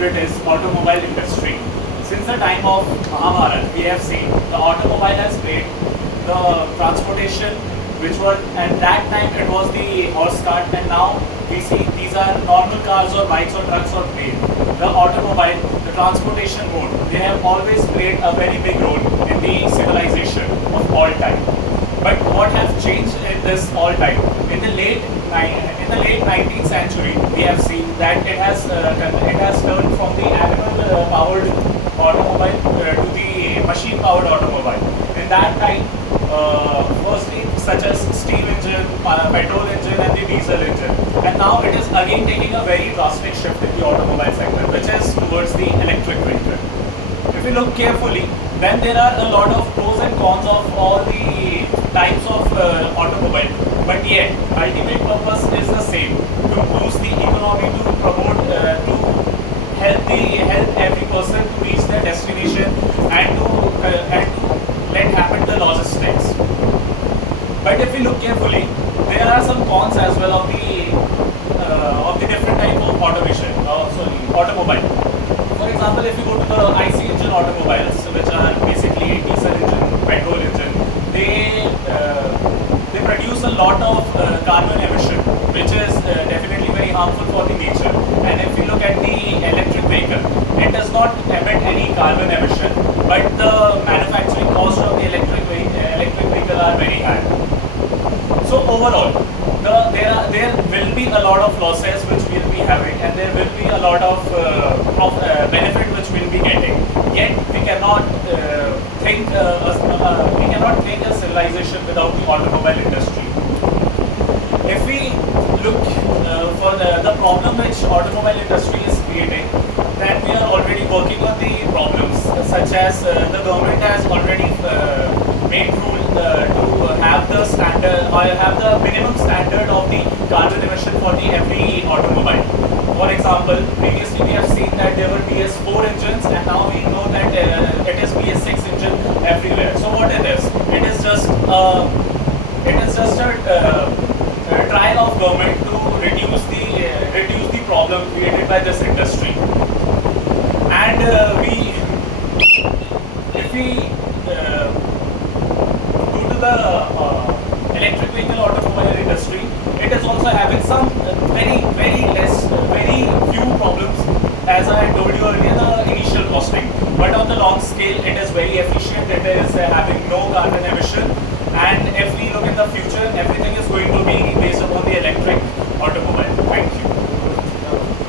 future it is, automobile industry. Since the time of Mahabharata, we have seen the automobile has played the transportation, which were at that time it was the horse cart, and now we see these are normal cars or bikes or trucks or plane. The automobile, the transportation mode, they have always played a very big role in the civilization of all time. But what has changed in this all time? In the late 19th century, we have seen that it has turned from the animal powered automobile to the machine powered automobile. In that time, firstly such as steam engine, petrol engine and the diesel engine. And now it is again taking a very drastic shift in the automobile sector, which is towards the electric vehicle. If you look carefully, then there are a lot of pros and cons of all the types of automobile, but yet ultimate purpose is the same: to boost the economy, to promote, to help every person to reach their destination, and to let happen the logistics. But if we look carefully, there are some cons as well of the different type of automobile. For example, if you go to the IC engine automobiles, which are basically diesel engine, petrol engine, they produce a lot of carbon emission, which is definitely very harmful for the nature. And if you look at the electric vehicle, it does not emit any carbon emission, but the manufacturing cost of the electric vehicle are very high. So overall, there will be a lot of losses which we will be having, and there will be a lot of benefit which we will be getting. Yet we cannot think a civilization without the automobile industry. If we look for the problem which automobile industry is creating, then we are already working on the problems, such as the government has already made rule to have the standard or have the minimum standard of the carbon emission for the every automobile. For example, previously we have seen that there were BS4 engines, and now we know that it is BS6 engine everywhere. So what it is? It is just a trial of government to reduce the problem created by this industry. And if we go to the electric vehicle automobile industry, it is also having some very few problems, as I had told you earlier, the initial costing. But on the long scale, it is very efficient. It is having no carbon emission. And if we look in the future,